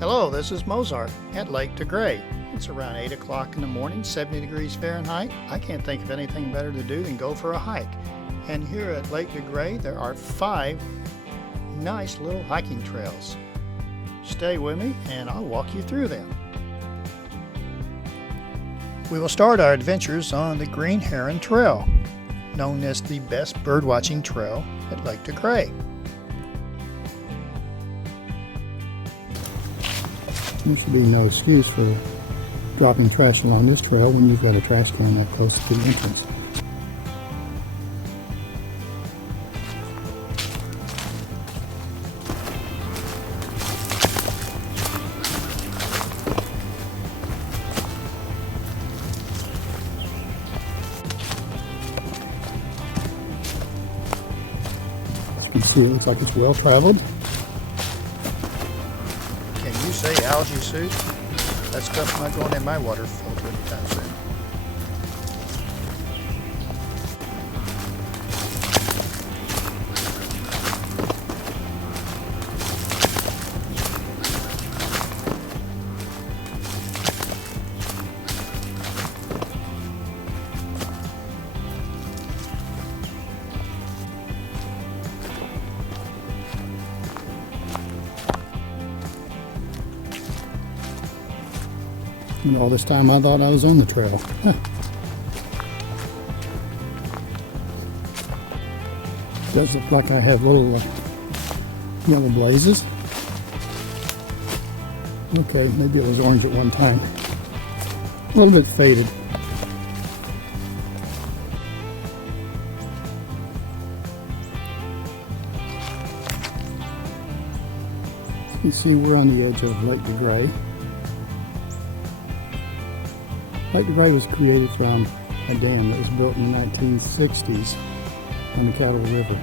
Hello, this is Mozark at Lake DeGray. It's around 8 o'clock in the morning, 70 degrees Fahrenheit. I can't think of anything better to do than go for a hike. And here at Lake DeGray, there are 5 nice little hiking trails. Stay with me and I'll walk you through them. We will start our adventures on the Green Heron Trail, known as the best birdwatching trail at Lake DeGray. There should be no excuse for dropping trash along this trail when you've got a trash can that close to the entrance. As you can see, it looks like it's well traveled. Can you say algae soup? That stuff's not going in my water filter anytime soon. And all this time I thought I was on the trail. Does look like I have little yellow blazes. Okay, maybe it was orange at one time. A little bit faded. You can see we're on the edge of Lake DeGray. Lake DeGray was created from a dam that was built in the 1960s on the Cattle River.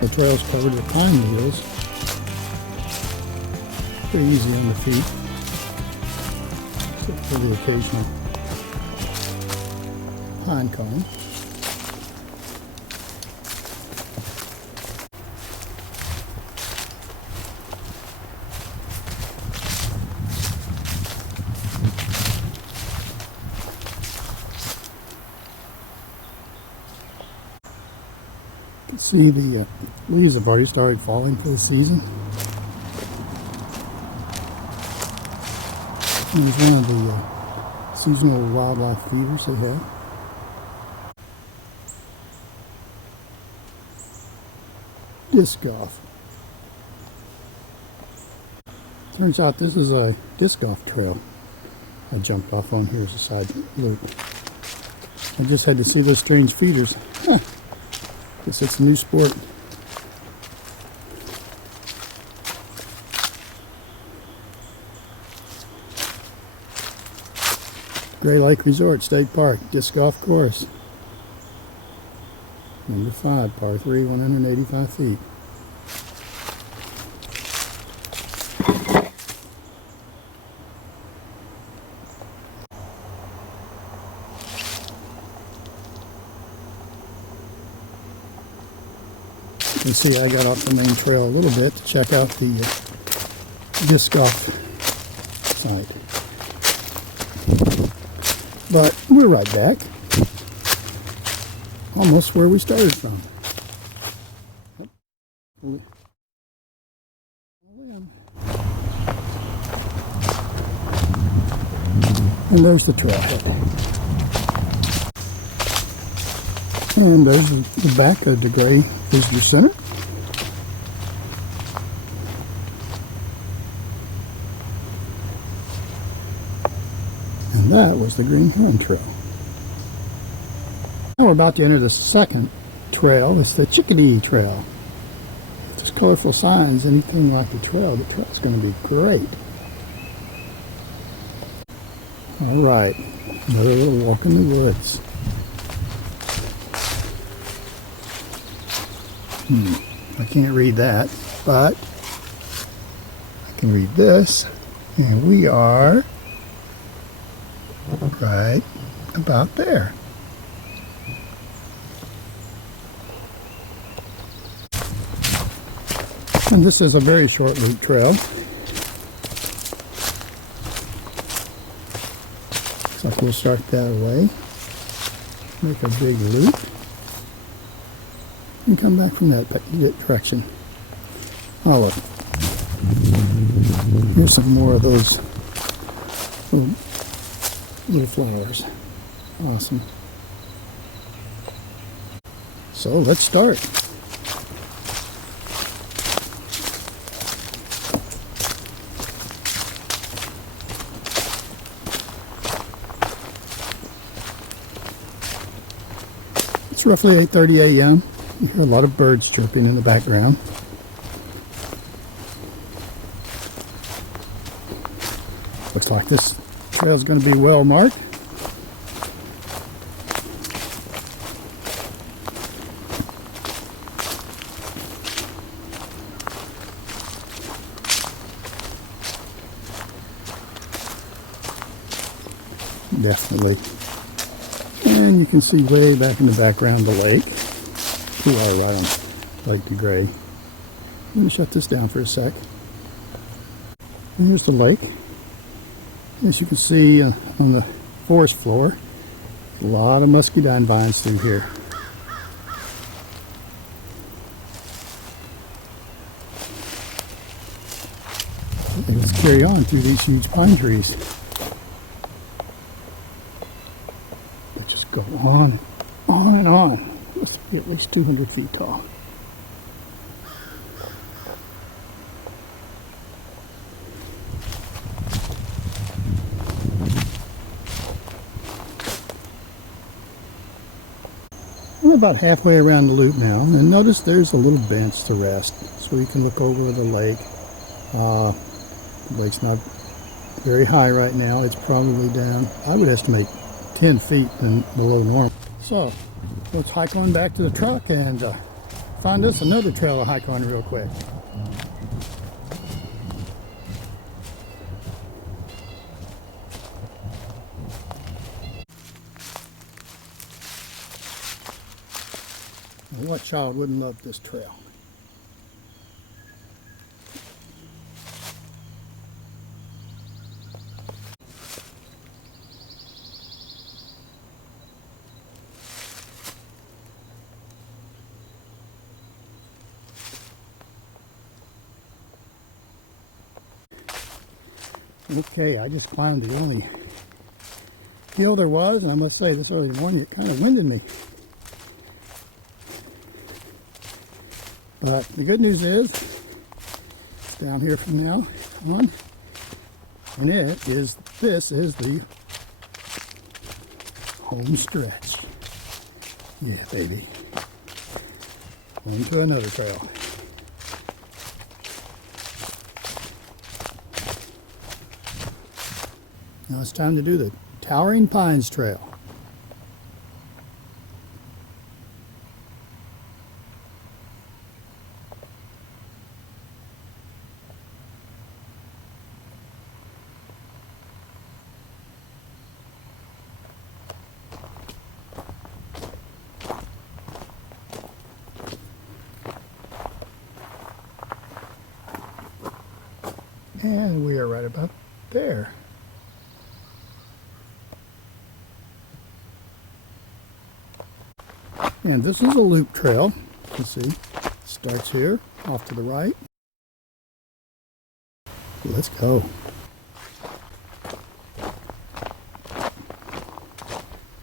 The trail's covered with pine needles. Pretty easy on the feet, except for the occasional pine cone. See, the leaves have already started falling for the season. And it's one of the seasonal wildlife feeders they have. Disc golf. Turns out this is a disc golf trail. I jumped off on here as a side loop. I just had to see those strange feeders. Huh. Guess it's a new sport. DeGray Lake Resort State Park Disc Golf Course. Number 5, par 3, 185 feet. You can see I got off the main trail a little bit to check out the disc golf site. But we're right back. Almost where we started from. And there's the trailhead. And there's the back of DeGray Visitor Center. And that was the Green Heron Trail. Now we're about to enter the second trail. It's the Chickadee Trail. It's colorful signs, anything like the trail's going to be great. All right, another little walk in the woods. I can't read that, but I can read this, and we are right about there. And this is a very short loop trail. Looks like we'll start that way, make a big loop, and come back from that direction. Oh look, here's some more of those little flowers. Awesome. So let's start. It's roughly 8:30 a.m. You hear a lot of birds chirping in the background. Looks like this trail is going to be well marked. Definitely. And you can see way back in the background the lake. We are right on Lake DeGray. Let me shut this down for a sec. And here's the lake. As you can see on the forest floor, a lot of muscadine vines through here. Okay, let's carry on through these huge pine trees. We'll just go on and on. Must be at least 200 feet tall. We're about halfway around the loop now, and notice there's a little bench to rest, so you can look over the lake. The lake's not very high right now. It's probably down, I would estimate, 10 feet below normal. So let's hike on back to the truck and find us another trail to hike on real quick. What child wouldn't love this trail? Okay, I just climbed the only hill there was, and I must say this early in the morning it kind of winded me. But the good news is, it's down here from now on, and this is the home stretch. Yeah, baby. On to another trail. Now it's time to do the Towering Pines Trail. And we are right about there. And this is a loop trail. You can see it starts here off to the right. Let's go.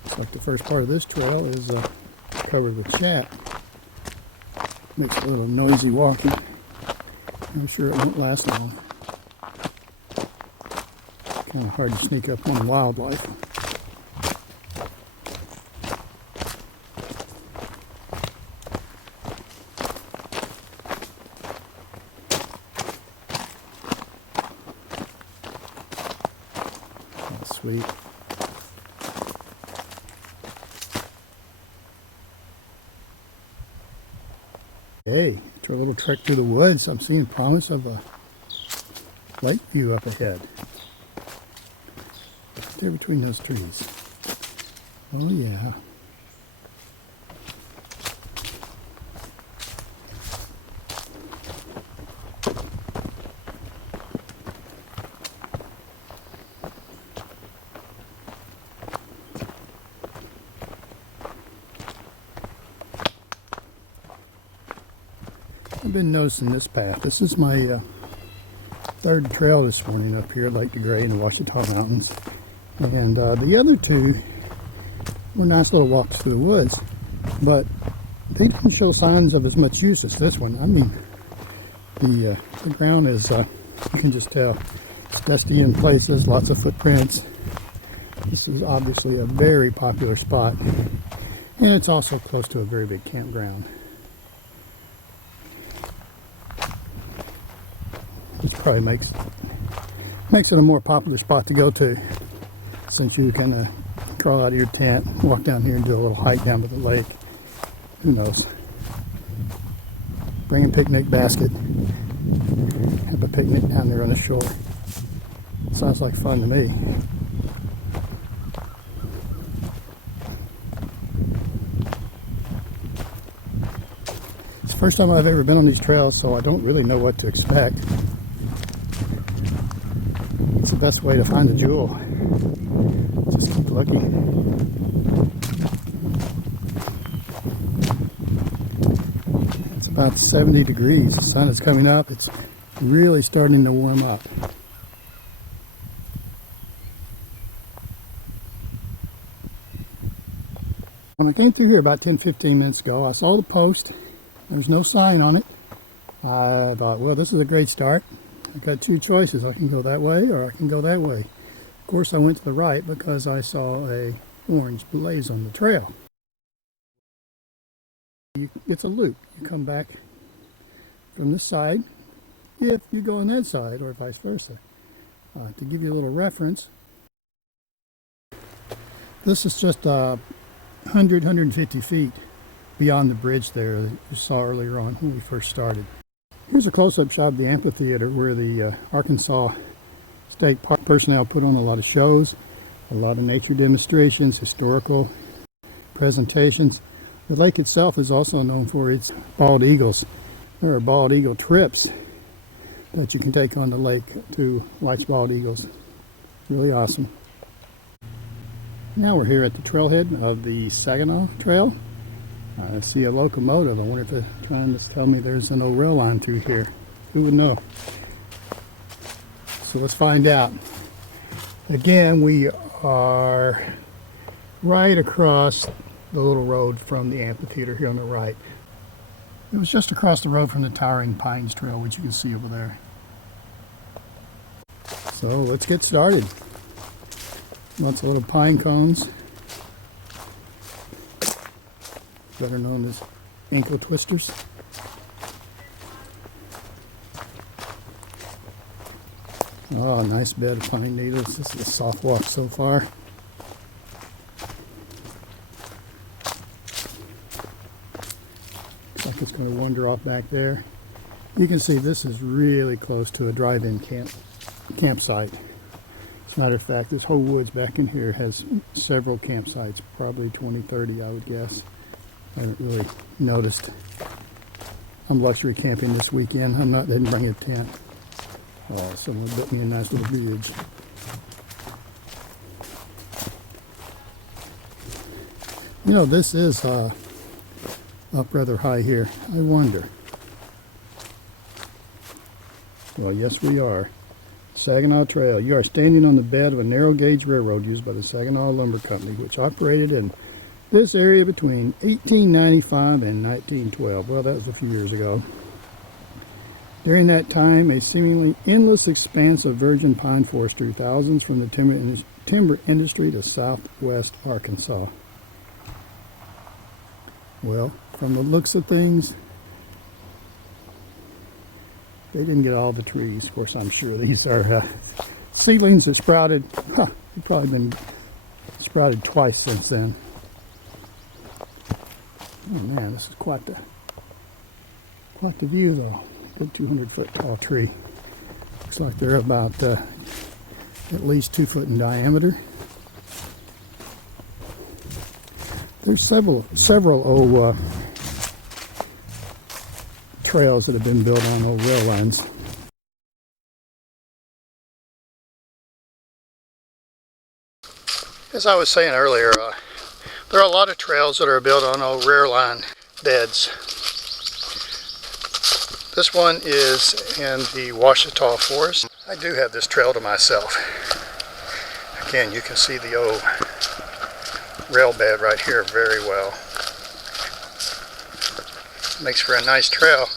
Looks like the first part of this trail is covered with chat. Makes it a little noisy walking. I'm sure it won't last long. Kind of hard to sneak up on wildlife. sweet. Hey, after a little trek through the woods, I'm seeing promise of a lake view up ahead. Right there between those trees. Oh yeah. I've been noticing this path. This is my third trail this morning up here at Lake DeGray in the Ouachita Mountains. And the other two were nice little walks through the woods, but they didn't show signs of as much use as this one. I mean, the ground is, you can just tell, it's dusty in places, lots of footprints. This is obviously a very popular spot, and it's also close to a very big campground. Which probably makes it a more popular spot to go to, since you can crawl out of your tent, walk down here and do a little hike down to the lake. Who knows? Bring a picnic basket, have a picnic down there on the shore. Sounds like fun to me. It's the first time I've ever been on these trails, so I don't really know what to expect. It's the best way to find the jewel. Just keep looking. It's about 70 degrees. The sun is coming up. It's really starting to warm up. When I came through here about 10-15 minutes ago, I saw the post. There's no sign on it. I thought, well, this is a great start. I've got two choices. I can go that way or I can go that way. Of course, I went to the right because I saw a orange blaze on the trail. It's a loop. You come back from this side if you go on that side, or vice versa. To give you a little reference, this is just 150 feet beyond the bridge there that you saw earlier on when we first started. Here's a close-up shot of the amphitheater where the Arkansas State Park personnel put on a lot of shows, a lot of nature demonstrations, historical presentations. The lake itself is also known for its bald eagles. There are bald eagle trips that you can take on the lake to watch bald eagles. Really awesome. Now we're here at the trailhead of the Saginaw Trail. I see a locomotive. I wonder if they're trying to tell me there's an old rail line through here. Who would know? So let's find out. Again, we are right across the little road from the amphitheater here on the right. It was just across the road from the Towering Pines Trail, which you can see over there. So let's get started. Lots of little pine cones, better known as ankle twisters. Oh, nice bed of pine needles. This is a soft walk so far. Looks like it's going to wander off back there. You can see this is really close to a drive-in campsite. As a matter of fact, this whole woods back in here has several campsites, probably 20, 30, I would guess. I haven't really noticed. I'm luxury camping this weekend. Didn't bring a tent. Oh, someone built me a nice little bridge. You know, this is up rather high here. I wonder. Well, yes, we are. Saginaw Trail. You are standing on the bed of a narrow gauge railroad used by the Saginaw Lumber Company, which operated in this area between 1895 and 1912. Well, that was a few years ago. During that time, a seemingly endless expanse of virgin pine forest drew thousands from the timber industry to southwest Arkansas. Well, from the looks of things, they didn't get all the trees. Of course, I'm sure these are seedlings that sprouted It's probably been sprouted twice since then. Oh man, this is quite the view though. Good 200-foot tall tree. Looks like they're about at least 2 foot in diameter. There's several old trails that have been built on old rail lines. As I was saying earlier, there are a lot of trails that are built on old rail line beds. This one is in the Ouachita Forest. I do have this trail to myself. Again, you can see the old rail bed right here very well. Makes for a nice trail.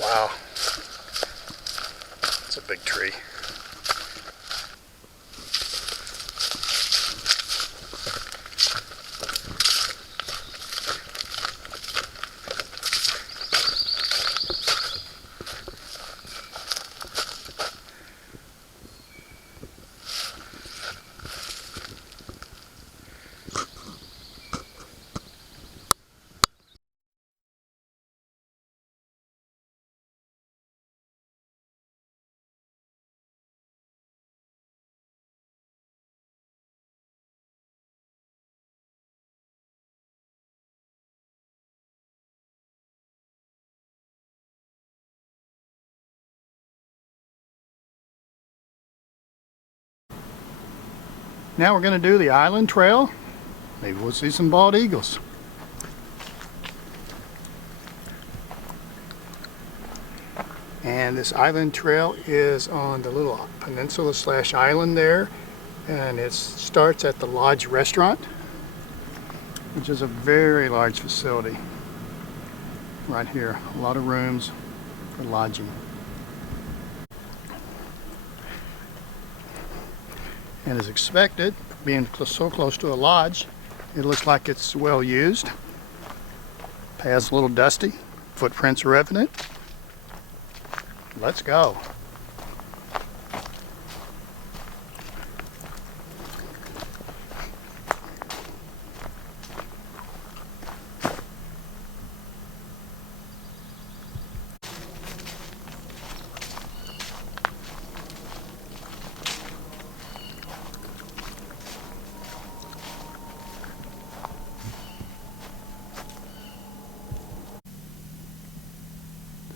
Wow, it's a big tree. Now we're going to do the island trail. Maybe we'll see some bald eagles. And this island trail is on the little peninsula / island there. And it starts at the Lodge Restaurant, which is a very large facility. Right here, a lot of rooms for lodging. And as expected, being so close to a lodge, it looks like it's well used. Path's a little dusty, footprints are evident. Let's go.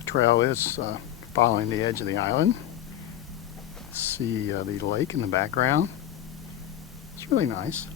Trail is following the edge of the island. See the lake in the background. It's really nice.